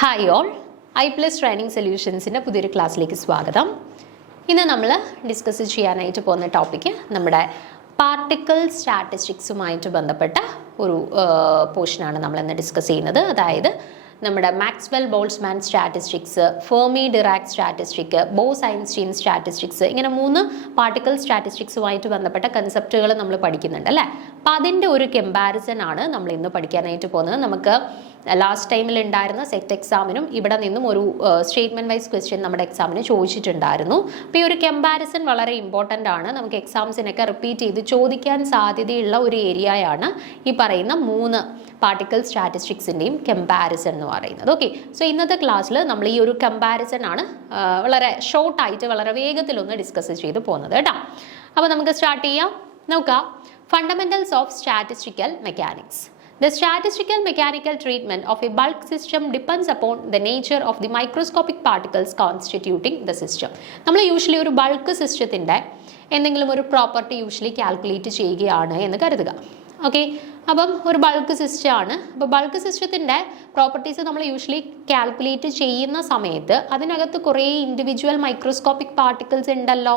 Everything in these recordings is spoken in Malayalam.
ഹായ് ഓൾ, I+ ട്രെയിനിങ് സൊല്യൂഷൻസിൻ്റെ പുതിയൊരു ക്ലാസ്സിലേക്ക് സ്വാഗതം. ഇന്ന് നമ്മൾ ഡിസ്കസ് ചെയ്യാനായിട്ട് പോകുന്ന ടോപ്പിക്ക് നമ്മുടെ പാർട്ടിക്കിൾ സ്റ്റാറ്റിസ്റ്റിക്സുമായിട്ട് ബന്ധപ്പെട്ട ഒരു പോർഷനാണ് നമ്മളിന്ന് ഡിസ്കസ് ചെയ്യുന്നത്. അതായത് നമ്മുടെ Maxwell Boltzmann statistics, Fermi Dirac statistic, Bose Einstein statistics, ഇങ്ങനെ 3 പാർട്ടിക്കിൾ സ്റ്റാറ്റിസ്റ്റിക്സുമായിട്ട് ബന്ധപ്പെട്ട കൺസെപ്റ്റുകൾ നമ്മൾ പഠിക്കുന്നുണ്ട് അല്ലേ. അപ്പോൾ അതിൻ്റെ ഒരു കമ്പാരിസൺ ആണ് നമ്മൾ ഇന്ന് പഠിക്കാനായിട്ട് പോകുന്നത്. നമുക്ക് ലാസ്റ്റ് ടൈമിൽ ഉണ്ടായിരുന്ന സെറ്റ് എക്സാമിനും ഇവിടെ നിന്നും ഒരു സ്റ്റേറ്റ്മെൻറ്റ് വൈസ് ക്വസ്റ്റ്യൻ നമ്മുടെ എക്സാമിന് ചോദിച്ചിട്ടുണ്ടായിരുന്നു. അപ്പോൾ ഈ ഒരു കമ്പാരിസൺ വളരെ ഇമ്പോർട്ടൻ്റ് ആണ്. നമുക്ക് എക്സാംസിനൊക്കെ റിപ്പീറ്റ് ചെയ്ത് ചോദിക്കാൻ സാധ്യതയുള്ള ഒരു ഏരിയയാണ് ഈ പറയുന്ന 3 പാർട്ടിക്കിൾ സ്റ്റാറ്റിസ്റ്റിക്സിൻ്റെയും കമ്പാരിസൺ എന്ന് പറയുന്നത്. ഓക്കെ, സോ ഇന്നത്തെ ക്ലാസ്സിൽ നമ്മൾ ഈ ഒരു കമ്പാരിസൺ ആണ് വളരെ ഷോർട്ടായിട്ട് വളരെ വേഗത്തിലൊന്ന് ഡിസ്കസ് ചെയ്ത് പോകുന്നത് കേട്ടോ. അപ്പോൾ നമുക്ക് സ്റ്റാർട്ട് ചെയ്യാം. നോക്കാം, fundamentals of statistical mechanics. The statistical mechanical treatment of a bulk system depends upon the nature of the microscopic particles constituting the system. നമ്മൾ യൂഷ്വലി ഒരു ബൾക്ക് സിസ്റ്റത്തിൻ്റെ എന്തെങ്കിലും ഒരു പ്രോപ്പർട്ടി യൂഷ്വലി കാൽക്കുലേറ്റ് ചെയ്യുകയാണ് എന്ന് കരുതുക. ഓക്കെ, അപ്പം ഒരു ബൾക്ക് സിസ്റ്റമാണ്. അപ്പോൾ ബൾക്ക് സിസ്റ്റത്തിൻ്റെ പ്രോപ്പർട്ടീസ് നമ്മൾ യൂഷ്വലി കാൽക്കുലേറ്റ് ചെയ്യുന്ന സമയത്ത് അതിനകത്ത് കുറേ ഇൻഡിവിജ്വൽ മൈക്രോസ്കോപ്പിക് പാർട്ടിക്കിൾസ് ഉണ്ടല്ലോ,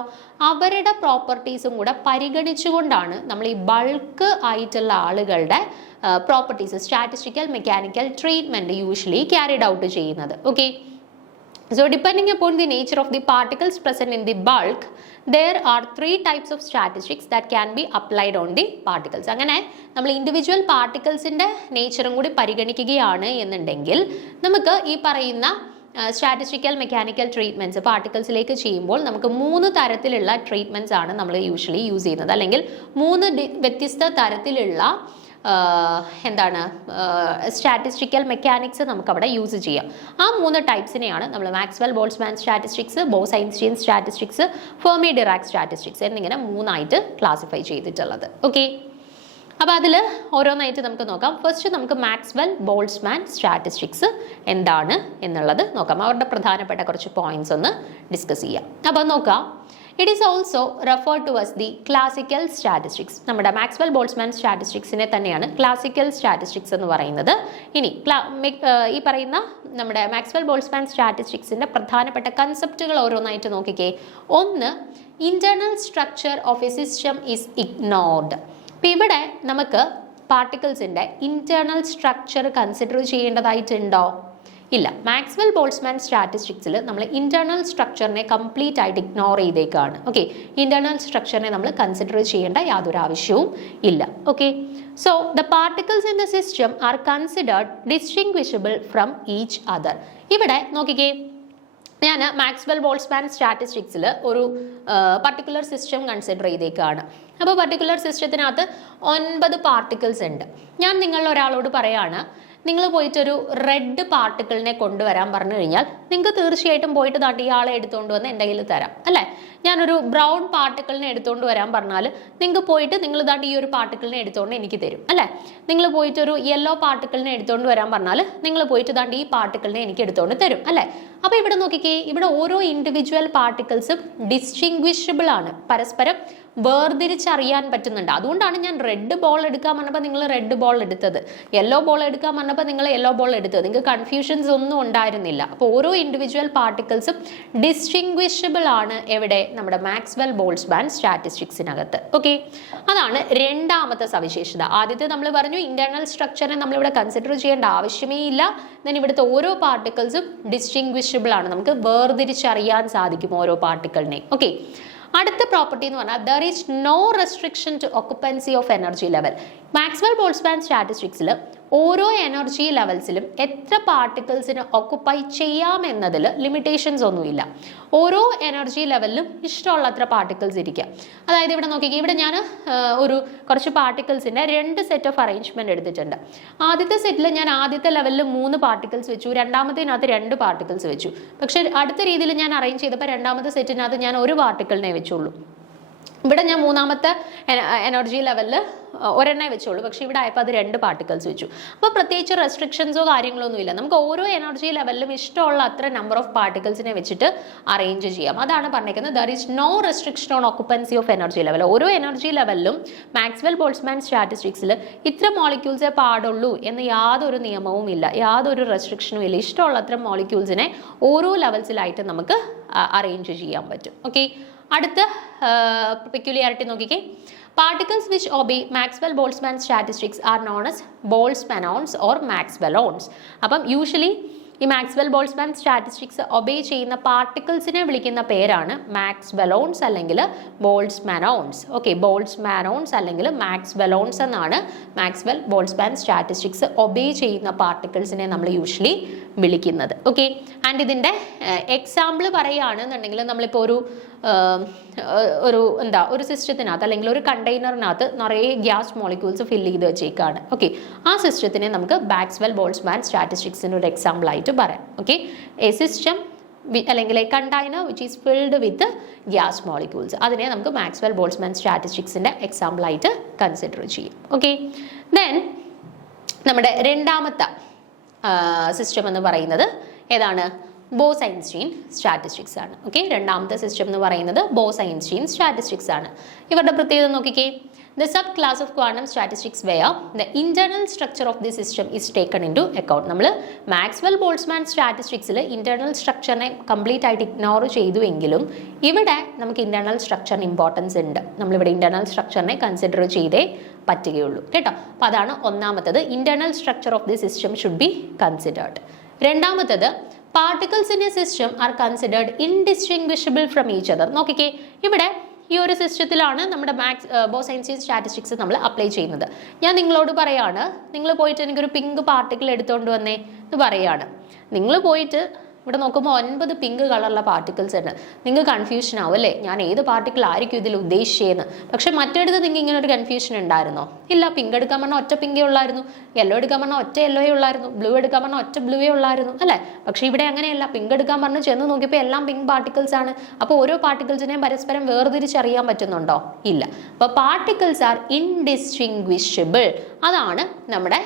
അവരുടെ പ്രോപ്പർട്ടീസും കൂടെ പരിഗണിച്ചുകൊണ്ടാണ് നമ്മൾ ഈ ബൾക്ക് ആയിട്ടുള്ള ആളുകളുടെ properties statistical mechanical treatment usually carried out ചെയ്യുന്നത്. Okay, so depending upon the nature of the particles present in the bulk, there are 3 types of statistics that can be applied on the particles. അങ്ങനെ നമ്മൾ ഇൻഡിവിജ്വൽ പാർട്ടിക്കിൾസിൻ്റെ നേച്ചറും കൂടി പരിഗണിക്കുകയാണ് എന്നുണ്ടെങ്കിൽ നമുക്ക് ഈ പറയുന്ന സ്റ്റാറ്റിസ്റ്റിക്കൽ മെക്കാനിക്കൽ ട്രീറ്റ്മെൻറ്റ്സ് പാർട്ടിക്കിൾസിലേക്ക് ചെയ്യുമ്പോൾ നമുക്ക് 3 തരത്തിലുള്ള ട്രീറ്റ്മെൻറ്റ്സ് ആണ് നമ്മൾ യൂഷ്വലി യൂസ് ചെയ്യുന്നത്, അല്ലെങ്കിൽ 3 വ്യത്യസ്ത തരത്തിലുള്ള സ്റ്റാറ്റിസ്റ്റിക്കൽ മെക്കാനിക്സ് നമുക്കവിടെ യൂസ് ചെയ്യാം. ആ 3 ടൈപ്സിനെയാണ് നമ്മൾ Maxwell Boltzmann statistics, Bose-Einstein statistics, Fermi Dirac statistics എന്നിങ്ങനെ 3 ക്ലാസിഫൈ ചെയ്തിട്ടുള്ളത്. ഓക്കെ, അപ്പോൾ അതിൽ ഓരോന്നായിട്ട് നമുക്ക് നോക്കാം. ഫസ്റ്റ് നമുക്ക് മാക്സ്വെൽ ബോൾട്സ്മാൻ സ്റ്റാറ്റിസ്റ്റിക്സ് എന്താണ് എന്നുള്ളത് നോക്കാം. അവരുടെ പ്രധാനപ്പെട്ട കുറച്ച് പോയിന്റ്സ് ഒന്ന് ഡിസ്കസ് ചെയ്യാം. അപ്പോൾ നോക്കാം, it is also refer to as the classical statistics. നമ്മുടെ മാക്സ്വെൽ ബോൾട്സ്മാൻ സ്റ്റാറ്റിസ്റ്റിക്സിനെ തന്നെയാണ് ക്ലാസിക്കൽ സ്റ്റാറ്റിസ്റ്റിക്സ് എന്ന് പറയുന്നത്. ഇനി ഈ പറയുന്ന നമ്മുടെ മാക്സ്വെൽ ബോൾട്സ്മാൻ സ്റ്റാറ്റിസ്റ്റിക്സിൻ്റെ പ്രധാനപ്പെട്ട കൺസെപ്റ്റുകൾ ഓരോന്നായിട്ട് നോക്കിക്കേ. ഒന്ന്, internal structure of A system is ignored. അപ്പം ഇവിടെ നമുക്ക് പാർട്ടിക്കിൾസിൻ്റെ ഇന്റേണൽ സ്ട്രക്ചർ കൺസിഡർ ചെയ്യേണ്ടതായിട്ടുണ്ടോ? ഇല്ല. മാക്സ്വെൽ ബോൾട്സ്മാൻ സ്റ്റാറ്റിസ്റ്റിക്സിൽ നമ്മൾ ഇന്റേണൽ സ്ട്രക്ചറിനെ കംപ്ലീറ്റ് ആയിട്ട് ഇഗ്നോർ ചെയ്തേക്കാണ്. ഓക്കെ, ഇന്റേണൽ സ്ട്രക്ചറിനെ നമ്മൾ കൺസിഡർ ചെയ്യേണ്ട യാതൊരു ആവശ്യവും ഇല്ല. Okay, so the particles in the system are considered distinguishable from each other. ഇവിടെ നോക്കിക്കേ, ഞാൻ മാക്സ്വെൽ ബോൾട്സ്മാൻ സ്റ്റാറ്റിസ്റ്റിക്സിൽ ഒരു പർട്ടിക്കുലർ സിസ്റ്റം കൺസിഡർ ചെയ്തേക്കാണ്. അപ്പോൾ പർട്ടിക്കുലർ സിസ്റ്റത്തിനകത്ത് 9 പാർട്ടിക്കിൾസ് ഉണ്ട്. ഞാൻ നിങ്ങളിൽ ഒരാളോട് പറയാണ്, നിങ്ങൾ പോയിട്ടൊരു റെഡ് പാർട്ടിക്കിളിനെ കൊണ്ടുവരാൻ പറഞ്ഞു കഴിഞ്ഞാൽ നിങ്ങൾക്ക് തീർച്ചയായിട്ടും പോയിട്ട് ദാണ്ട് ഇയാളെ എടുത്തുകൊണ്ട് വന്ന് എൻ്റെ കയ്യിൽ തരാം അല്ലേ. ഞാനൊരു ബ്രൗൺ പാർട്ടിക്കിളിനെ എടുത്തുകൊണ്ട് വരാൻ പറഞ്ഞാൽ നിങ്ങൾക്ക് പോയിട്ട് നിങ്ങൾ ദാണ്ട് ഈ ഒരു പാർട്ടിക്കിളിനെ എടുത്തുകൊണ്ട് എനിക്ക് തരും അല്ലേ. നിങ്ങൾ പോയിട്ടൊരു യെല്ലോ പാർട്ടിക്കിളിനെ എടുത്തുകൊണ്ട് വരാൻ പറഞ്ഞാൽ നിങ്ങൾ പോയിട്ട് ദാണ്ട് ഈ പാർട്ടിക്കിളിനെ എനിക്ക് എടുത്തുകൊണ്ട് തരും അല്ലേ. അപ്പോൾ ഇവിടെ നോക്കിക്കേ, ഇവിടെ ഓരോ ഇൻഡിവിജ്വൽ പാർട്ടിക്കിൾസും ഡിസ്റ്റിങ്വിഷബിൾ ആണ്, പരസ്പരം വേർതിരിച്ചറിയാൻ പറ്റുന്നുണ്ട്. അതുകൊണ്ടാണ് ഞാൻ റെഡ് ബോൾ എടുക്കാൻ പറഞ്ഞപ്പോൾ നിങ്ങൾ റെഡ് ബോൾ എടുത്തത്, യെല്ലോ ബോൾ എടുക്കാൻ പറഞ്ഞപ്പോൾ നിങ്ങൾ യെല്ലോ ബോൾ എടുത്തത്. നിങ്ങൾക്ക് കൺഫ്യൂഷൻസ് ഒന്നും ഉണ്ടായിരുന്നില്ല. അപ്പോൾ ഓരോ ഇൻഡിവിജ്വൽ പാർട്ടിക്കിൾസും ഡിസ്റ്റിങ്വിഷബിൾ ആണ് എവിടെ? നമ്മുടെ മാക്സ്വെൽ ബോൾട്സ്മാൻ സ്റ്റാറ്റിസ്റ്റിക്സിനകത്ത്. ഓക്കെ, അതാണ് രണ്ടാമത്തെ സവിശേഷത. ആദ്യത്തെ നമ്മൾ പറഞ്ഞു ഇന്റേണൽ സ്ട്രക്ചറിനെ നമ്മളിവിടെ കൺസിഡർ ചെയ്യേണ്ട ആവശ്യമേ ഇല്ല. then ഇവിടുത്തെ ഓരോ പാർട്ടിക്കിൾസും ഡിസ്റ്റിങ്വിഷബിൾ ആണ്, നമുക്ക് വേർതിരിച്ചറിയാൻ സാധിക്കും ഓരോ പാർട്ടിക്കിളിനെ. ഓക്കെ, അടുത്ത പ്രോപ്പർട്ടി എന്ന് പറഞ്ഞാൽ there is no restriction to occupancy of energy level. Maxwell Boltzmann സ്റ്റാറ്റിസ്റ്റിക്സിൽ ഓരോ എനർജി ലെവൽസിലും എത്ര പാർട്ടിക്കിൾസിന് ഒക്കുപ്പൈ ചെയ്യാമെന്നതിൽ ലിമിറ്റേഷൻസ് ഒന്നുമില്ല. ഓരോ എനർജി ലെവലിലും ഇഷ്ടമുള്ളത്ര പാർട്ടിക്കിൾസ് ഇരിക്കുക. അതായത് ഇവിടെ നോക്കിക്കുക, ഇവിടെ ഞാൻ കുറച്ച് പാർട്ടിക്കിൾസിൻ്റെ 2 സെറ്റ് ഓഫ് അറേഞ്ച്മെൻറ്റ് എടുത്തിട്ടുണ്ട്. ആദ്യത്തെ സെറ്റിൽ ഞാൻ ആദ്യത്തെ ലെവലിൽ 3 പാർട്ടിക്കിൾസ് വെച്ചു, രണ്ടാമത്തേനകത്ത് 2 പാർട്ടിക്കിൾസ് വെച്ചു. പക്ഷേ അടുത്ത രീതിയിൽ ഞാൻ അറേഞ്ച് ചെയ്തപ്പോൾ രണ്ടാമത്തെ സെറ്റിനകത്ത് ഞാൻ 1 പാർട്ടിക്കിളിനെ വെച്ചുള്ളൂ. ഇവിടെ ഞാൻ മൂന്നാമത്തെ എനർജി ലെവലിൽ ഒരെണ്ണേ വെച്ചുള്ളൂ, പക്ഷേ ഇവിടെ ആയപ്പോൾ അത് 2 പാർട്ടിക്കിൾസ് വെച്ചു. അപ്പോൾ പ്രത്യേകിച്ച് റെസ്ട്രിക്ഷൻസോ കാര്യങ്ങളൊന്നും ഇല്ല. നമുക്ക് ഓരോ എനർജി ലെവലിലും ഇഷ്ടമുള്ള അത്ര നമ്പർ ഓഫ് പാർട്ടിക്കിൾസിനെ വെച്ചിട്ട് അറേഞ്ച് ചെയ്യാം. അതാണ് പറഞ്ഞിരിക്കുന്നത് there is no restriction on occupancy of energy level. ഓരോ എനർജി ലെവലിലും മാക്സ്വെൽ ബോൾട്സ്മാൻ സ്റ്റാറ്റിസ്റ്റിക്സിൽ ഇത്ര മോളിക്യൂൾസേ പാടുള്ളൂ എന്ന് യാതൊരു നിയമവും ഇല്ല, യാതൊരു റെസ്ട്രിക്ഷനും ഇല്ല. ഇഷ്ടമുള്ള അത്ര മോളിക്യൂൾസിനെ ഓരോ ലെവൽസിലായിട്ട് നമുക്ക് അറേഞ്ച് ചെയ്യാൻ പറ്റും. ഓക്കെ, അടുത്ത പെക്യുലിയാരിറ്റി നോക്കിക്കേ. Particles which obey Maxwell-Boltzmann statistics are known as Boltzmannons or Maxwellons. അപ്പം യൂഷ്വലി ഈ മാക്സ്വെൽ ബോൾട്സ്മാൻ സ്റ്റാറ്റിസ്റ്റിക്സ് ഒബേ ചെയ്യുന്ന പാർട്ടിക്കിൾസിനെ വിളിക്കുന്ന പേരാണ് മാക്സ്വെലോൺസ് അല്ലെങ്കിൽ ബോൾട്സ്മാനോൺസ്. ഓക്കെ, ബോൾട്സ്മാനോൺസ് അല്ലെങ്കിൽ മാക്സ്വെലോൺസ് എന്നാണ് മാക്സ്വെൽ ബോൾട്സ്മാൻ സ്റ്റാറ്റിസ്റ്റിക്സ് ഒബേ ചെയ്യുന്ന പാർട്ടിക്കിൾസിനെ നമ്മൾ യൂഷ്വലി വിളിക്കുന്നത്. ഓക്കെ, ആൻഡ് ഇതിൻ്റെ എക്സാമ്പിൾ പറയുകയാണെന്നുണ്ടെങ്കിൽ നമ്മളിപ്പോൾ ഒരു സിസ്റ്റത്തിനകത്ത് അല്ലെങ്കിൽ ഒരു കണ്ടെയ്നറിനകത്ത് നിറയെ ഗ്യാസ് മോളിക്യൂൾസ് ഫില്ല് ചെയ്ത് വെച്ചേക്കാണ്. ഓക്കെ, ആ സിസ്റ്റത്തിനെ നമുക്ക് മാക്സ്വെൽ ബോൾട്സ്മാൻ സ്റ്റാറ്റിസ്റ്റിക്സിൻ്റെ ഒരു എക്സാമ്പിൾ ആയിട്ട് പറയാം. ഓക്കെ, എ സിസ്റ്റം അല്ലെങ്കിൽ A container which is filled with gas molecules, അതിനെ നമുക്ക് മാക്സ്വെൽ ബോൾട്സ്മാൻ സ്റ്റാറ്റിസ്റ്റിക്സിൻ്റെ എക്സാമ്പിൾ ആയിട്ട് കൺസിഡർ ചെയ്യും. ഓക്കെ, ദെൻ നമ്മുടെ രണ്ടാമത്തെ സിസ്റ്റം എന്ന് പറയുന്നത് ഏതാണ്? ബോസ്-ഐൻസ്റ്റീൻ സ്റ്റാറ്റിസ്റ്റിക്സ് ആണ്. ഓക്കെ, രണ്ടാമത്തെ സിസ്റ്റം എന്ന് പറയുന്നത് ബോസ്-ഐൻസ്റ്റീൻ സ്റ്റാറ്റിസ്റ്റിക്സ് ആണ്. ഇവരുടെ പ്രത്യേകത നോക്കിക്കേ. The subclass of quantum statistics where the internal structure of the system is taken into account. നമ്മൾ മാക്സ്വെൽ ബോൾട്സ്മാൻ സ്റ്റാറ്റിസ്റ്റിക്സിൽ ഇന്റേണൽ സ്ട്രക്ചറിനെ കംപ്ലീറ്റ് ആയിട്ട് ഇഗ്നോർ ചെയ്തുവെങ്കിലും ഇവിടെ നമുക്ക് ഇന്റേണൽ സ്ട്രക്ചറിന് ഇമ്പോർട്ടൻസ് ഉണ്ട്. നമ്മളിവിടെ ഇന്റേണൽ സ്ട്രക്ചറിനെ കൺസിഡർ ചെയ്തേ പറ്റുകയുള്ളൂ കേട്ടോ. അപ്പോൾ അതാണ് ഒന്നാമത്തത്, internal structure of the system should be considered. രണ്ടാമത്തത്, particles in a system are considered indistinguishable from each other. നോക്കിക്കേ, ഇവിടെ ഈ ഒരു സിസ്റ്റത്തിലാണ് നമ്മുടെ ബോസ്-ഐൻസ്റ്റീൻ സ്റ്റാറ്റിസ്റ്റിക്സ് നമ്മൾ അപ്ലൈ ചെയ്യുന്നത്. ഞാൻ നിങ്ങളോട് പറയാണ്, നിങ്ങൾ പോയിട്ട് എനിക്കൊരു പിങ്ക് പാർട്ടിക്കിൾ എടുത്തുകൊണ്ട് വന്നേ എന്ന് പറയാണ്. നിങ്ങൾ പോയിട്ട് ഇവിടെ നോക്കുമ്പോൾ 9 പിങ്ക് കളറുള്ള പാർട്ടിക്കിൾസ് ഉണ്ട്. നിങ്ങൾക്ക് കൺഫ്യൂഷൻ ആവും അല്ലേ, ഞാൻ ഏത് പാർട്ടിക്കിൾ ആയിരിക്കും ഇതിൽ ഉദ്ദേശിച്ചതെന്ന്. പക്ഷെ മറ്റെടുത്ത് നിങ്ങൾക്ക് ഇങ്ങനെ ഒരു കൺഫ്യൂഷൻ ഉണ്ടായിരുന്നോ? ഇല്ല. പിങ്ക് എടുക്കാൻ പറഞ്ഞാൽ ഒറ്റ പിങ്കേ ഉള്ളായിരുന്നു, യെല്ലോ എടുക്കാൻ പറഞ്ഞാൽ ഒറ്റ യെല്ലോയേ ഉള്ളായിരുന്നു, ബ്ലൂ എടുക്കാൻ പറഞ്ഞാൽ ഒറ്റ ബ്ലൂവേ ഉള്ളായിരുന്നു അല്ലേ. പക്ഷേ ഇവിടെ അങ്ങനെയല്ല. പിങ്ക് എടുക്കാൻ പറഞ്ഞ് ചെന്ന് നോക്കിയപ്പോൾ എല്ലാം പിങ്ക് പാർട്ടിക്കിൾസ് ആണ്. അപ്പോൾ ഓരോ പാർട്ടിക്കിൾസിനെയും പരസ്പരം വേർതിരിച്ചറിയാൻ പറ്റുന്നുണ്ടോ? ഇല്ല. അപ്പോൾ പാർട്ടിക്കിൾസ് ആർ ഇൻഡിസ്റ്റിങ്വിഷബിൾ. അതാണ് നമ്മുടെ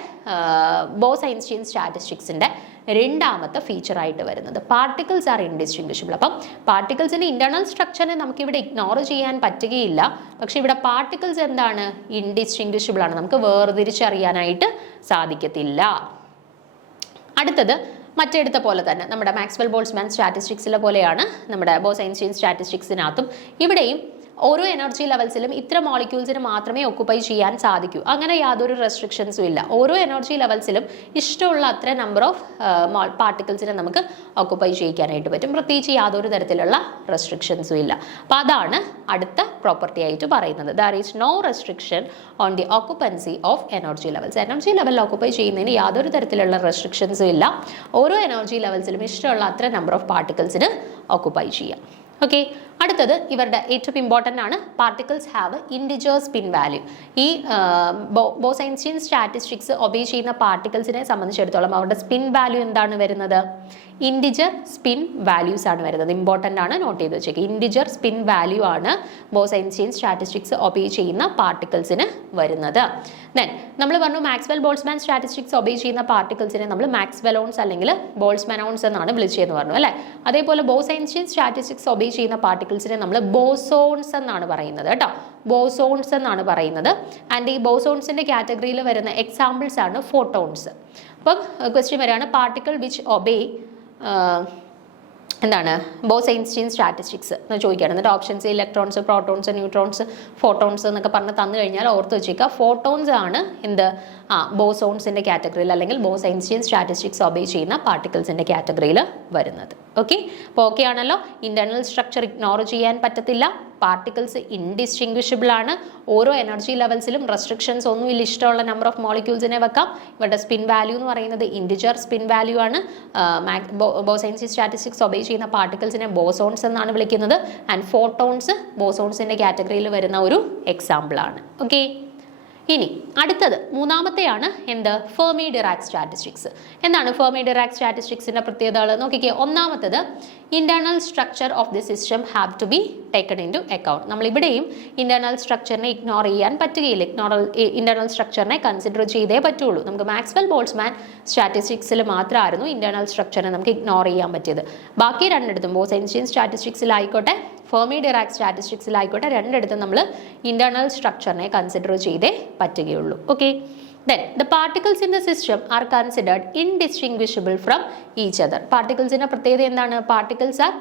ബോസ്-ഐൻസ്റ്റീൻ സ്റ്റാറ്റിസ്റ്റിക്സിൻ്റെ രണ്ടാമത്തെ ഫീച്ചറായിട്ട് വരുന്നത്. Particles are indistinguishable. അപ്പം പാർട്ടിക്കിൾസിൻ്റെ ഇന്റേണൽ സ്ട്രക്ചറിനെ നമുക്കിവിടെ ഇഗ്നോർ ചെയ്യാൻ പറ്റുകയില്ല. പക്ഷെ ഇവിടെ പാർട്ടിക്കിൾസ് എന്താണ്? ഇൻഡിസ്റ്റിങ്വിഷബിൾ ആണ്, നമുക്ക് വേർതിരിച്ചറിയാനായിട്ട് സാധിക്കത്തില്ല. അടുത്തത് മറ്റെടുത്ത പോലെ തന്നെ നമ്മുടെ മാക്സ്വെൽ ബോൾട്സ്മാൻ സ്റ്റാറ്റിസ്റ്റിക്സിലെ പോലെയാണ് നമ്മുടെ ബോസ്-ഐൻസ്റ്റീൻ സ്റ്റാറ്റിസ്റ്റിക്സിനകത്തും ഇവിടെയും ഓരോ എനർജി ലെവൽസിലും ഇത്ര മോളിക്യൂൾസിന് മാത്രമേ ഒക്കുപ്പൈ ചെയ്യാൻ സാധിക്കൂ. അങ്ങനെ യാതൊരു റെസ്ട്രിക്ഷൻസും ഇല്ല. ഓരോ എനർജി ലെവൽസിലും ഇഷ്ടമുള്ള അത്ര നമ്പർ ഓഫ് പാർട്ടിക്കിൾസിനെ നമുക്ക് ഒക്കുപ്പൈ ചെയ്യിക്കാനായിട്ട് പറ്റും. പ്രത്യേകിച്ച് യാതൊരു തരത്തിലുള്ള റെസ്ട്രിക്ഷൻസും ഇല്ല. അപ്പോൾ അതാണ് അടുത്ത പ്രോപ്പർട്ടി ആയിട്ട് പറയുന്നത്. There is no restriction on the occupancy of energy levels. Energy ലെവലിൽ ഓക്കുപ്പൈ ചെയ്യുന്നതിന് യാതൊരു തരത്തിലുള്ള റെസ്ട്രിക്ഷൻസും ഇല്ല. ഓരോ എനർജി ലെവൽസിലും ഇഷ്ടമുള്ള അത്ര നമ്പർ ഓഫ് പാർട്ടിക്കിൾസിന് ഓക്കുപ്പൈ ചെയ്യാം. ഓക്കെ, അടുത്തത് ഇവരുടെ ഏറ്റവും ഇമ്പോർട്ടൻ്റ് ആണ്, particles have integer spin value. ഈ ബോസ്-ഐൻസ്റ്റീൻ സ്റ്റാറ്റിസ്റ്റിക്സ് ഒബേ ചെയ്യുന്ന പാർട്ടിക്കിൾസിനെ സംബന്ധിച്ചിടത്തോളം അവരുടെ സ്പിൻ വാല്യൂ എന്താണ് വരുന്നത്? ഇൻഡിജർ സ്പിൻ വാല്യൂസ് ആണ് വരുന്നത്. ഇമ്പോർട്ടൻ്റ് ആണ്, നോട്ട് ചെയ്ത് വെച്ചേക്കുക. ഇൻഡിജർ സ്പിൻ വാല്യൂ ആണ് ബോസ്-ഐൻസ്റ്റീൻ സ്റ്റാറ്റിസ്റ്റിക്സ് ഒബേ ചെയ്യുന്ന പാർട്ടിക്കിൾസിന് വരുന്നത്. ദെൻ നമ്മൾ പറഞ്ഞു മാക്സ്വെൽ ബോൾട്സ്മാൻ സ്റ്റാറ്റിസ്റ്റിക്സ് ഒബേ ചെയ്യുന്ന പാർട്ടിക്കിൾസിനെ നമ്മൾ മാക്സ്വെലോൺസ് അല്ലെങ്കിൽ ബോൾട്സ്മാനോൺസ് എന്നാണ് വിളിച്ചതെന്ന് പറഞ്ഞു അല്ലേ. അതേപോലെ ബോസ്-ഐൻസ്റ്റീൻ സ്റ്റാറ്റിസ്റ്റിക്സ് ഒബേ ചെയ്യുന്ന പാർട്ടിക്കിൾസിനെ നമ്മൾ ബോസോൺസ് എന്നാണ് പറയുന്നത് കേട്ടോ. ബോസോൺസ് എന്നാണ് പറയുന്നത്. ആൻഡ് ഈ ബോസോൺസിന്റെ കാറ്റഗറിയിൽ വരുന്ന എക്സാമ്പിൾസ് ആണ് ഫോട്ടോൺസ്. അപ്പം ക്വസ്റ്റ്യൻ വരെയാണ്, പാർട്ടിക്കിൾ വിച്ച് ഒബേ എന്താണ് ബോസ്-ഐൻസ്റ്റീൻ സ്റ്റാറ്റിസ്റ്റിക്സ് എന്ന് ചോദിക്കുകയാണ്. എന്നിട്ട് options electrons, protons, neutrons, photons എന്നൊക്കെ പറഞ്ഞ് തന്നു കഴിഞ്ഞാൽ ഓർത്ത് വെച്ചേക്കുക ഫോട്ടോൺസ് ആണ് എന്ത് ബോസോൺസിൻ്റെ കാറ്റഗറിയിൽ അല്ലെങ്കിൽ ബോസ്-ഐൻസ്റ്റീൻ സ്റ്റാറ്റിസ്റ്റിക്സ് ഒബേ ചെയ്യുന്ന പാർട്ടിക്കിൾസിൻ്റെ കാറ്റഗറിയിൽ വരുന്നത്. ഓക്കെ, അപ്പോൾ ഓക്കെ ആണല്ലോ. ഇന്റേണൽ സ്ട്രക്ചർ ഇഗ്നോർ ചെയ്യാൻ പറ്റത്തില്ല. പാർട്ടിക്കിൾസ് ഇൻഡിസ്റ്റിങ്വിഷബിൾ ആണ്. ഓരോ എനർജി ലെവൽസിലും റെസ്ട്രിക്ഷൻസ് ഒന്നുമില്ല, ഇഷ്ടമുള്ള നമ്പർ ഓഫ് മോളിക്യൂൾസിനെ വെക്കാം. ഇവരുടെ സ്പിൻ വാല്യൂ എന്ന് പറയുന്നത് ഇൻഡിജർ സ്പിൻ വാല്യൂ ആണ്. ബോസ്-ഐൻസ്റ്റീൻ സ്റ്റാറ്റിസ്റ്റിക്സ് ഒബേ ചെയ്യുന്ന പാർട്ടിക്കിൾസിനെ ബോസോൺസ് എന്നാണ് വിളിക്കുന്നത്. ആൻഡ് ഫോട്ടോൺസ് ബോസോൺസിൻ്റെ കാറ്റഗറിയിൽ വരുന്ന ഒരു എക്സാമ്പിൾ ആണ്. ഓക്കെ, ഇനി അടുത്തത് മൂന്നാമത്തെയാണ് എന്ത്? Fermi Dirac statistics. എന്താണ് ഫെർമി ഡിറാക് സ്റ്റാറ്റിസ്റ്റിക്സിന്റെ പ്രത്യേകതകൾ നോക്കിക്കേ. ഒന്നാമത്തത് internal structure of the system have to be taken into account. നമ്മൾ ഇവിടെയും ഇന്റേണൽ സ്ട്രക്ചറിനെ ഇഗ്നോർ ചെയ്യാൻ പറ്റുകയില്ല. ഇന്റേണൽ സ്ട്രക്ചറിനെ കൺസിഡർ ചെയ്തേ പറ്റുള്ളൂ. നമുക്ക് മാക്സ്വെൽ ബോൾട്ട്സ്മാൻ സ്റ്റാറ്റിസ്റ്റിക്സിൽ മാത്രമായിരുന്നു ഇന്റേണൽ സ്ട്രക്ചറിനെ നമുക്ക് ഇഗ്നോർ ചെയ്യാൻ പറ്റിയത്. ബാക്കി രണ്ടിടത്തും ബോസ്-ഐൻസ്റ്റീൻ സ്റ്റാറ്റിസ്റ്റിക്സിലായിക്കോട്ടെ ഫെർമി ഡിറാക് സ്റ്റാറ്റിസ്റ്റിക്സിലായിക്കോട്ടെ രണ്ടിടത്തും നമ്മൾ ഇന്റേണൽ സ്ട്രക്ചറിനെ കൺസിഡർ ചെയ്തേ പറ്റുകയുള്ളൂ. Okay. Then the particles in the system are considered indistinguishable from each other. പാർട്ടിക്കിൾസിന്റെ പ്രത്യേകത എന്താണ്? Particles are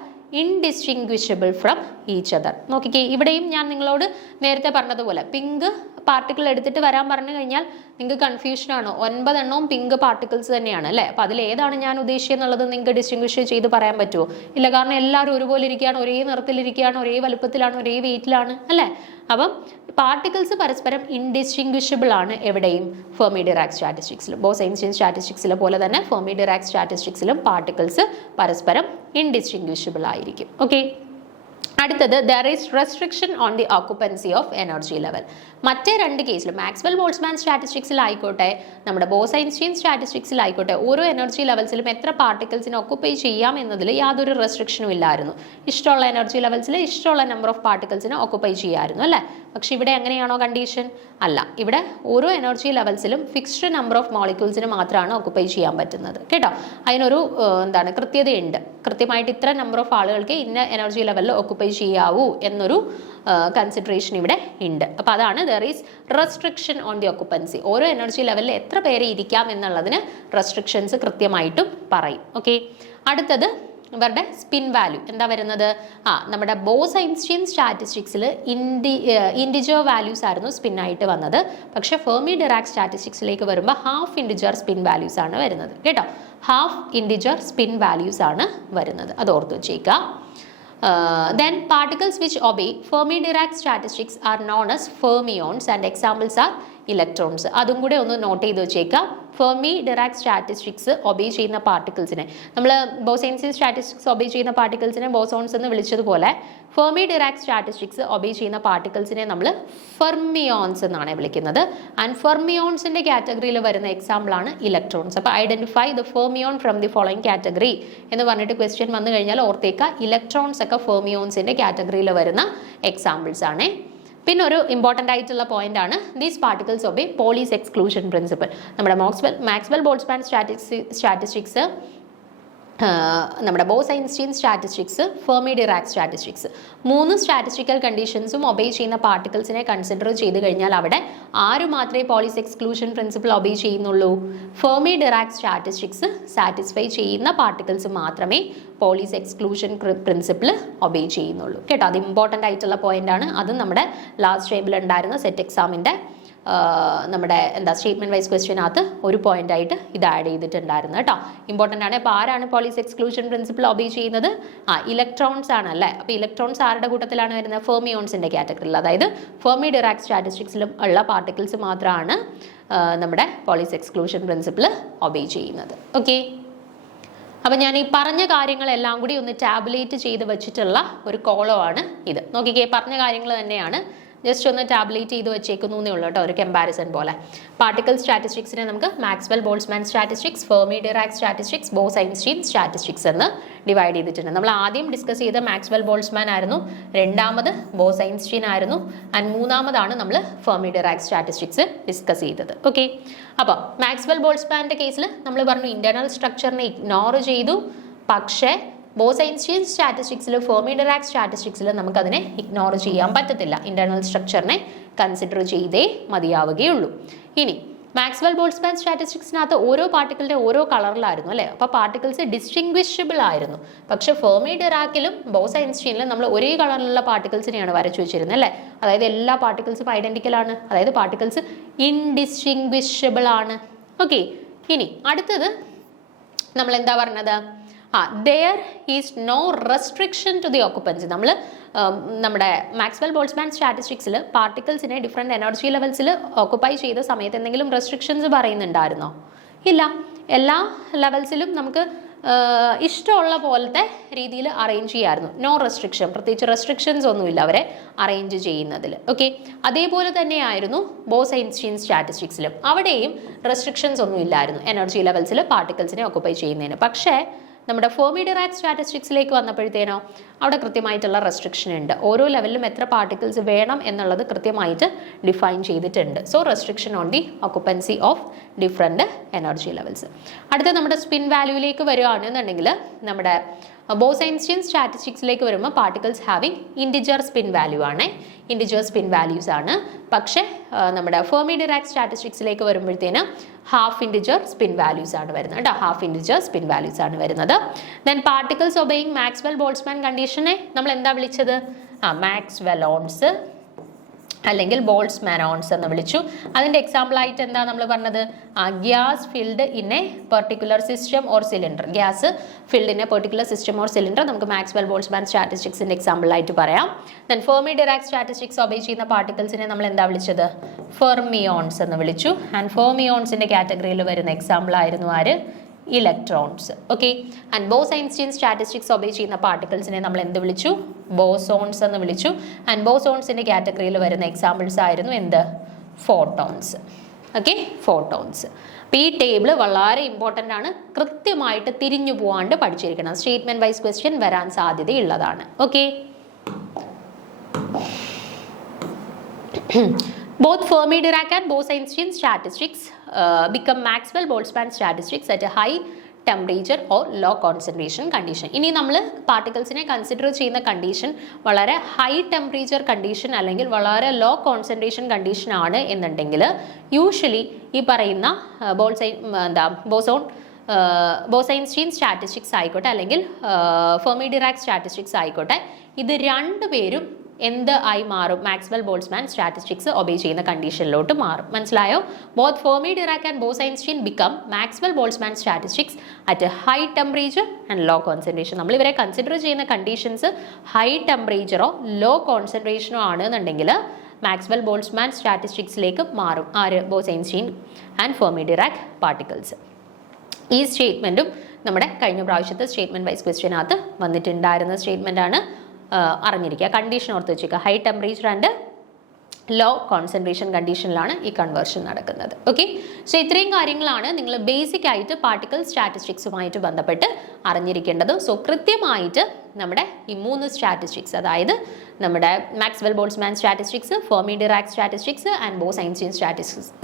indistinguishable from each other. നോക്കിക്കേ, ഇവിടെയും ഞാൻ നിങ്ങളോട് നേരത്തെ പറഞ്ഞതുപോലെ പിങ്ക് പാർട്ടിക്കിൾ എടുത്തിട്ട് വരാൻ പറഞ്ഞു കഴിഞ്ഞാൽ നിങ്ങൾക്ക് കൺഫ്യൂഷൻ ആണ്. 9 എണ്ണവും പിങ്ക് പാർട്ടിക്കിൾസ് തന്നെയാണ് അല്ലേ? അപ്പം അതിൽ ഏതാണ് ഞാൻ ഉദ്ദേശിച്ചെന്നുള്ളത് നിങ്ങൾക്ക് ഡിസ്റ്റിങ്വിഷ് ചെയ്ത് പറയാൻ പറ്റുമോ? ഇല്ല, കാരണം എല്ലാവരും ഒരുപോലെ ഇരിക്കുകയാണ്, ഒരേ നിറത്തിലിരിക്കുകയാണ്, ഒരേ വലുപ്പത്തിലാണ്, ഒരേ വെയിറ്റിലാണ് അല്ലേ? അപ്പം പാർട്ടിക്കിൾസ് പരസ്പരം ഇൻഡിസ്റ്റിങ്വിഷബിൾ ആണ് എവിടെയും ഫെർമി ഡിറാക് സ്റ്റാറ്റിസ്റ്റിക്സിലും. ബോസ്-ഐൻസ്റ്റീൻ സ്റ്റാറ്റിസ്റ്റിക്സിലെ പോലെ തന്നെ ഫെർമി ഡിറാക് സ്റ്റാറ്റിസ്റ്റിക്സിലും പാർട്ടിക്കിൾസ് പരസ്പരം ഇൻഡിസ്റ്റിങ്വിഷബിൾ ആയിരിക്കും. ഓക്കെ. അടുത്തത് there is restriction on the occupancy of energy level. മറ്റേ രണ്ട് കേസിലും മാക്സ്വെൽ ബോൾട്ട്സ്മാൻ സ്റ്റാറ്റിസ്റ്റിക്സിലായിക്കോട്ടെ നമ്മുടെ ബോസ്-ഐൻസ്റ്റീൻ സ്റ്റാറ്റിസ്റ്റിക്സിലായിക്കോട്ടെ ഓരോ എനർജി ലെവൽസിലും എത്ര പാർട്ടിക്കിൾസിനെ ഓക്കുപ്പൈ ചെയ്യാം എന്നതിൽ യാതൊരു റെസ്ട്രിക്ഷനും ഇല്ലായിരുന്നു. ഇഷ്ടമുള്ള എനർജി ലെവൽസിൽ ഇഷ്ടമുള്ള നമ്പർ ഓഫ് പാർട്ടിക്കിൾസിനെ ഓക്കുപ്പൈ ചെയ്യാമായിരുന്നു അല്ലേ? പക്ഷെ ഇവിടെ എങ്ങനെയാണോ കണ്ടീഷൻ? അല്ല, ഇവിടെ ഓരോ എനർജി ലെവൽസിലും ഫിക്സ്ഡ് നമ്പർ ഓഫ് മോളിക്യൂൾസിന് മാത്രമാണ് ഓക്കുപ്പൈ ചെയ്യാൻ പറ്റുന്നത് കേട്ടോ. അതിനൊരു കൃത്യതയുണ്ട്. കൃത്യമായിട്ട് ഇത്ര നമ്പർ ഓഫ് ആളുകൾക്ക് ഇന്ന എനർജി ലെവലിൽ ഓക്കുപ്പൈ ചെയ്യാവൂ എന്നൊരു കൺസിഡറേഷൻ ഇവിടെ ഉണ്ട്. അപ്പോൾ അതാണ് there is restriction on the occupancy. ഓരോ എനർജി ലെവലിൽ എത്ര പേരെ ഇരിക്കാം എന്നുള്ളതിന് റെസ്ട്രിക്ഷൻസ് കൃത്യമായിട്ടും പറയും. ഓക്കെ. അടുത്തത് ഇവരുടെ സ്പിൻ വാല്യൂ എന്താ വരുന്നത്? നമ്മുടെ ബോസ്-ഐൻസ്റ്റീൻ സ്റ്റാറ്റിസ്റ്റിക്സിൽ ഇൻഡിജർ വാല്യൂസ് ആയിരുന്നു സ്പിന്നായിട്ട് വന്നത്. പക്ഷെ ഫെർമി ഡിറാക് സ്റ്റാറ്റിസ്റ്റിക്സിലേക്ക് വരുമ്പോൾ ഹാഫ് ഇൻഡിജർ സ്പിൻ വാല്യൂസ് ആണ് വരുന്നത് കേട്ടോ. ഹാഫ് ഇൻഡിജർ സ്പിൻ വാല്യൂസ് ആണ് വരുന്നത്, അത് ഓർത്ത് വെച്ചേക്കുക. Then particles which obey Fermi-Dirac statistics are known as fermions and examples are electrons. അതും കൂടെ ഒന്ന് നോട്ട് ചെയ്ത് വെച്ചേക്കാം. ഫെർമി ഡിറാക് സ്റ്റാറ്റിസ്റ്റിക്സ് ഒബേ ചെയ്യുന്ന പാർട്ടിക്കിൾസിനെ നമ്മൾ ബോസ്-ഐൻസ്റ്റീൻ സ്റ്റാറ്റിസ്റ്റിക്സ് ഒബേ ചെയ്യുന്ന പാർട്ടിക്കിൾസിനെ ബോസോൺസ് എന്ന് വിളിച്ചതുപോലെ ഫെർമി ഡിറാക് സ്റ്റാറ്റിസ്റ്റിക്സ് ഒബേ ചെയ്യുന്ന പാർട്ടിക്കിൾസിനെ നമ്മൾ ഫെർമിയോൺസ് എന്നാണ് വിളിക്കുന്നത്. ആൻഡ് ഫെർമിയോൺസിന്റെ കാറ്റഗറിയിൽ വരുന്ന എക്സാമ്പിൾ ആണ് ഇലക്ട്രോൺസ്. അപ്പോൾ identify the fermion from the following category എന്ന് പറഞ്ഞിട്ട് ക്വസ്റ്റ്യൻ വന്നു കഴിഞ്ഞാൽ ഓർത്തേക്ക ഇലക്ട്രോൺസ് ഒക്കെ ഫെർമിയോൺസിന്റെ കാറ്റഗറിയിൽ വരുന്ന എക്സാമ്പിൾസ് ആണ്. പിന്നെ ഒരു ഇമ്പോർട്ടൻ്റ് ആയിട്ടുള്ള പോയിന്റ് ആണ് these particles obey Pauli's exclusion principle. നമ്മുടെ മാക്സ്വെൽ ബോൾട്ട്സ്മാൻ സ്റ്റാറ്റിസ്റ്റിക്സ് നമ്മുടെ Bose Einstein statistics Fermi Dirac statistics മൂന്ന് സ്റ്റാറ്റിസ്റ്റിക്കൽ കണ്ടീഷൻസും ഒബേ ചെയ്യുന്ന പാർട്ടിക്കിൾസിനെ കൺസിഡർ ചെയ്ത് കഴിഞ്ഞാൽ അവിടെ ആര് മാത്രമേ പോളീസ് എക്സ്ക്ലൂഷൻ പ്രിൻസിപ്പിൾ ഒബേ ചെയ്യുന്നുള്ളൂ? ഫെർമി ഡിറാക് സ്റ്റാറ്റിസ്റ്റിക്സ് സാറ്റിസ്ഫൈ ചെയ്യുന്ന പാർട്ടിക്കിൾസ് മാത്രമേ പോളീസ് എക്സ്ക്ലൂഷൻ പ്രിൻസിപ്പിൾ ഒബേ ചെയ്യുന്നുള്ളൂ കേട്ടോ. അത് ഇമ്പോർട്ടൻ്റ് ആയിട്ടുള്ള പോയിന്റ് ആണ്. അതും നമ്മുടെ ലാസ്റ്റ് ടൈമിൽ ഉണ്ടായിരുന്ന സെറ്റ് എക്സാമിൻ്റെ നമ്മുടെ സ്റ്റേറ്റ്മെന്റ് വൈസ് ക്വസ്റ്റ്യനകത്ത് ഒരു പോയിന്റ് ആയിട്ട് ഇത് ആഡ് ചെയ്തിട്ടുണ്ടായിരുന്നു കേട്ടോ. ഇമ്പോർട്ടൻ്റ് ആണ്. അപ്പോൾ ആരാണ് പോളീസ് എക്സ്ക്ലൂഷൻ പ്രിൻസിപ്പിൾ ഒബേ ചെയ്യുന്നത്? ഇലക്ട്രോൺസ് ആണല്ലേ. അപ്പോൾ ഇലക്ട്രോൺസ് ആരുടെ കൂട്ടത്തിലാണ് വരുന്നത്? ഫെർമിയോൺസിന്റെ കാറ്റഗറിയിൽ. അതായത് ഫെർമി ഡിറാക് സ്റ്റാറ്റിസ്റ്റിക്സിലും ഉള്ള പാർട്ടിക്കിൾസ് മാത്രമാണ് നമ്മുടെ പോളീസ് എക്സ്ക്ലൂഷൻ പ്രിൻസിപ്പിൾ ഒബേ ചെയ്യുന്നത്. ഓക്കെ. അപ്പം ഞാൻ ഈ പറഞ്ഞ കാര്യങ്ങളെല്ലാം കൂടി ഒന്ന് ടാബുലേറ്റ് ചെയ്ത് വെച്ചിട്ടുള്ള ഒരു കോളം ആണ് ഇത്. നോക്കിക്കേ, പറഞ്ഞ കാര്യങ്ങൾ തന്നെയാണ്, ജസ്റ്റ് ഒന്ന് ടാബുലേറ്റ് ചെയ്ത് വെച്ചേക്കുന്നു എന്നേ ഉള്ളൂ കേട്ടോ, ഒരു കമ്പാരിസൺ പോലെ. പാർട്ടിക്കൽ സ്റ്റാറ്റിസ്റ്റിക്സിനെ നമുക്ക് Maxwell Boltzmann statistics, Fermi Dirac statistics, Bose-Einstein statistics എന്ന് ഡിവൈഡ് ചെയ്തിട്ടുണ്ട്. നമ്മൾ ആദ്യം ഡിസ്കസ് ചെയ്ത മാക്സ്വെൽ ബോൾട്ട്സ്മാൻ ആയിരുന്നു, രണ്ടാമത് ബോസ്-ഐൻസ്റ്റീൻ ആയിരുന്നു, ആൻഡ് മൂന്നാമതാണ് നമ്മൾ ഫെർമി ഡിറാക് സ്റ്റാറ്റിസ്റ്റിക്സ് ഡിസ്കസ് ചെയ്തത്. ഓക്കെ. അപ്പോൾ മാക്സ്വെൽ ബോൾട്ട്സ്മാൻ്റെ കേസിൽ നമ്മൾ പറഞ്ഞു ഇന്റേണൽ സ്ട്രക്ചറിനെ ഇഗ്നോർ ചെയ്തു. പക്ഷേ ബോസ്-ഐൻസ്റ്റീൻ സ്റ്റാറ്റിസ്റ്റിക്സിൽ ഫെർമി ഡിറാക് സ്റ്റാറ്റിസ്റ്റിക്സിൽ നമുക്കതിനെ ഇഗ്നോർ ചെയ്യാൻ പറ്റത്തില്ല. ഇന്റേണൽ സ്ട്രക്ചറിനെ കൺസിഡർ ചെയ്തേ മതിയാവുകയുള്ളൂ. ഇനി മാക്സ്വെൽ ബോൾട്ട്സ്മാൻ സ്റ്റാറ്റിസ്റ്റിക്സിനകത്ത് ഓരോ പാർട്ടിക്കിളിന്റെ ഓരോ കളറിലായിരുന്നു അല്ലേ. അപ്പോൾ പാർട്ടിക്കിൾസ് ഡിസ്റ്റിങ്വിഷബിൾ ആയിരുന്നു. പക്ഷെ ഫെർമി ഡിറാക്കിലും ബോസ്-ഐൻസ്റ്റീനിലും നമ്മൾ ഒരേ കളറിലുള്ള പാർട്ടിക്കിൾസിനെയാണ് വരച്ചു വെച്ചിരുന്നത് അല്ലേ. അതായത് എല്ലാ പാർട്ടിക്കിൾസും ഐഡന്റിക്കൽ ആണ്, അതായത് പാർട്ടിക്കിൾസ് ഇൻഡിസ്റ്റിങ്വിഷബിൾ ആണ്. ഓക്കെ. ഇനി അടുത്തത് നമ്മൾ എന്താ പറഞ്ഞത്? there is no restriction to the occupancy. നമ്മൾ നമ്മുടെ മാക്സ്വെൽ ബോൾട്ട്സ്മാൻ സ്റ്റാറ്റിസ്റ്റിക്സിൽ പാർട്ടിക്കിൾസിനെ ഡിഫറെൻറ്റ് എനർജി ലെവൽസിൽ ഓക്കുപ്പൈ ചെയ്ത സമയത്ത് എന്തെങ്കിലും റെസ്ട്രിക്ഷൻസ് പറയുന്നുണ്ടായിരുന്നോ? ഇല്ല. എല്ലാ ലെവൽസിലും നമുക്ക് ഇഷ്ടമുള്ള പോലത്തെ രീതിയിൽ അറേഞ്ച് ചെയ്യായിരുന്നു. നോ റെസ്ട്രിക്ഷൻ, പ്രത്യേകിച്ച് റെസ്ട്രിക്ഷൻസ് ഒന്നുമില്ല അവരെ അറേഞ്ച് ചെയ്യുന്നതിൽ. ഓക്കെ, അതേപോലെ തന്നെയായിരുന്നു ബോസ്-ഐൻസ്റ്റീൻ സ്റ്റാറ്റിസ്റ്റിക്സിലും. അവിടെയും റെസ്ട്രിക്ഷൻസ് ഒന്നും ഇല്ലായിരുന്നു എനർജി ലെവൽസിൽ പാർട്ടിക്കിൾസിനെ ഒക്കുപ്പൈ ചെയ്യുന്നതിന്. പക്ഷേ നമ്മുടെ ഫെർമി ഡിറാക് സ്റ്റാറ്റിസ്റ്റിക്സിലേക്ക് വന്നപ്പോഴത്തേനോ അവിടെ കൃത്യമായിട്ടുള്ള റെസ്ട്രിക്ഷൻ ഉണ്ട്. ഓരോ ലെവലിലും എത്ര പാർട്ടിക്കിൾസ് വേണം എന്നുള്ളത് കൃത്യമായിട്ട് ഡിഫൈൻ ചെയ്തിട്ടുണ്ട്. So restriction on the occupancy of different energy levels. അടുത്ത നമ്മുടെ സ്പിൻ വാല്യൂയിലേക്ക് വരികയാണെന്നുണ്ടെങ്കിൽ നമ്മുടെ ബോസ്-ഐൻസ്റ്റീൻ സ്റ്റാറ്റിസ്റ്റിക്സിലേക്ക് വരുമ്പോൾ particles having integer spin value ആണ്, ഇൻറ്റിജർ സ്പിൻ വാല്യൂസ് ആണ്. പക്ഷേ നമ്മുടെ ഫെർമി ഡിറാക് സ്റ്റാറ്റിസ്റ്റിക്സിലേക്ക് വരുമ്പോഴത്തേന് ഹാഫ് ഇൻറ്റിജർ സ്പിൻ വാല്യൂസ് ആണ് വരുന്നത് കേട്ടോ, ഹാഫ് ഇൻറ്റിജർ സ്പിൻ വാല്യൂസ് ആണ് വരുന്നത്. Then particles obeying Maxwell Boltzmann കണ്ടീഷനെ നമ്മൾ എന്താ വിളിച്ചത്? മാക്സ്വെലോൺസ് അല്ലെങ്കിൽ ബോൾട്സ്മാനോൺസ് എന്ന് വിളിച്ചു. അതിൻ്റെ എക്സാമ്പിളായിട്ട് എന്താ നമ്മൾ പറഞ്ഞത്? Gas filled in a particular system or cylinder. Gas filled in a particular system or cylinder നമുക്ക് മാക്സ്വെൽ ബോൾട്സ്മാൻ സ്റ്റാറ്റിസ്റ്റിക്സിൻ്റെ എക്സാമ്പിളായിട്ട് പറയാം. Then Fermi Dirac statistics obey ചെയ്യുന്ന പാർട്ടിക്കിൾസിനെ നമ്മൾ എന്താ വിളിച്ചത്? ഫെർമിയോൺസ് എന്ന് വിളിച്ചു. ആൻഡ് ഫെർമിയോൺസിൻ്റെ കാറ്റഗറിയിൽ വരുന്ന എക്സാമ്പിൾ ആയിരുന്നു ആര്? Electrons. Okay, and Bose Einstein statistics obey ചെയ്യുന്ന പാർട്ടിക്കിൾസിനെ നമ്മൾ എന്ത് വിളിച്ചു? ബോസോൺസ് എന്ന് വിളിച്ചു. ആൻഡ് ബോസോൺസിൻ്റെ കാറ്റഗറിയിൽ വരുന്ന എക്സാമ്പിൾസ് ആയിരുന്നു എന്ത്? ഫോട്ടോൺസ്. Okay, photons. അപ്പോൾ ഈ ടേബിൾ വളരെ ഇമ്പോർട്ടൻ്റ് ആണ്, കൃത്യമായിട്ട് തിരിഞ്ഞു പോകാണ്ട് പഠിച്ചിരിക്കണം. സ്റ്റേറ്റ്മെൻറ്റ് വൈസ് ക്വസ്റ്റ്യൻ വരാൻ സാധ്യതയുള്ളതാണ്. Okay, both Fermi Dirac and Bose-Einstein statistics become Maxwell-Boltzmann statistics at a high temperature or low concentration condition. ഇനി നമ്മൾ പാർട്ടിക്കിൾസിനെ കൺസിഡർ ചെയ്യുന്ന കണ്ടീഷൻ വളരെ ഹൈ ടെമ്പറേച്ചർ കണ്ടീഷൻ അല്ലെങ്കിൽ വളരെ ലോ കോൺസെൻട്രേഷൻ കണ്ടീഷൻ ആണ് എന്നുണ്ടെങ്കിൽ യൂഷ്വലി ഈ പറയുന്ന ബോസ്-ഐൻസ്റ്റീൻ സ്റ്റാറ്റിസ്റ്റിക്സ് ആയിക്കോട്ടെ അല്ലെങ്കിൽ ഫെർമി ഡിറാക് സ്റ്റാറ്റിസ്റ്റിക്സ് ആയിക്കോട്ടെ, ഇത് രണ്ടുപേരും എന്ത് ആയി മാറും? മാക്സ്വെൽ ബോൾട്സ്മാൻ സ്റ്റാറ്റിസ്റ്റിക്സ് ഒബേ ചെയ്യുന്ന കണ്ടീഷനിലോട്ട് മാറും. മനസ്സിലായോ? Both Fermi Dirac and Bose Einstein become Maxwell Boltzmann statistics at a high temperature and low concentration. നമ്മൾ ഇവരെ കൺസിഡർ ചെയ്യുന്ന കണ്ടീഷൻസ് ഹൈ ടെമ്പറേച്ചറോ ലോ കോൺസെൻട്രേഷനോ ആണെന്നുണ്ടെങ്കിൽ മാക്സ്വെൽ ബോൾട്സ്മാൻ സ്റ്റാറ്റിസ്റ്റിക്സിലേക്ക് മാറും. ആര്? Bose Einstein and Fermi Dirac particles. ഈ സ്റ്റേറ്റ്മെൻറ്റും നമ്മുടെ കഴിഞ്ഞ പ്രാവശ്യത്തെ സ്റ്റേറ്റ്മെൻറ്റ് വൈസ് ക്വസ്റ്റ്യനകത്ത് വന്നിട്ടുണ്ടായിരുന്ന സ്റ്റേറ്റ്മെൻ്റ് ആണ്. അറിഞ്ഞിരിക്കുക, കണ്ടീഷൻ ഓർത്ത് വെച്ചിരിക്കുക. High temperature and low concentration കണ്ടീഷനിലാണ് ഈ കൺവേർഷൻ നടക്കുന്നത്. ഓക്കെ, സോ ഇത്രയും കാര്യങ്ങളാണ് നിങ്ങൾ ബേസിക് ആയിട്ട് പാർട്ടിക്കിൾ സ്റ്റാറ്റിസ്റ്റിക്സുമായിട്ട് ബന്ധപ്പെട്ട് അറിഞ്ഞിരിക്കേണ്ടത്. സോ കൃത്യമായിട്ട് നമ്മുടെ ഈ 3 സ്റ്റാറ്റിസ്റ്റിക്സ്, അതായത് നമ്മുടെ Maxwell Boltzmann statistics, Fermi Dirac statistics and Bose Einstein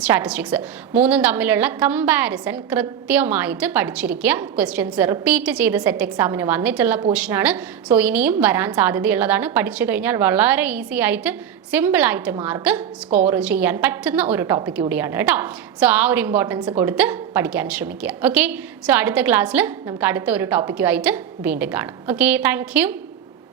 statistics മൂന്നും തമ്മിലുള്ള കമ്പാരിസൺ കൃത്യമായിട്ട് പഠിച്ചിരിക്കുക. ക്വസ്റ്റ്യൻസ് റിപ്പീറ്റ് ചെയ്ത് സെറ്റ് എക്സാമിന് വന്നിട്ടുള്ള പോർഷനാണ്. സോ ഇനിയും വരാൻ സാധ്യതയുള്ളതാണ്. പഠിച്ചു കഴിഞ്ഞാൽ വളരെ ഈസി ആയിട്ട് സിമ്പിളായിട്ട് മാർക്ക് സ്കോർ ചെയ്യാൻ പറ്റുന്ന ഒരു ടോപ്പിക് കൂടിയാണ് കേട്ടോ. സോ ആ ഒരു ഇമ്പോർട്ടൻസ് കൊടുത്ത് പഠിക്കാൻ ശ്രമിക്കുക. ഓക്കെ, സോ അടുത്ത ക്ലാസ്സിൽ നമുക്ക് അടുത്ത ഒരു ടോപ്പിക്കുമായിട്ട് വീണ്ടും കാണാം. Okay, thank you.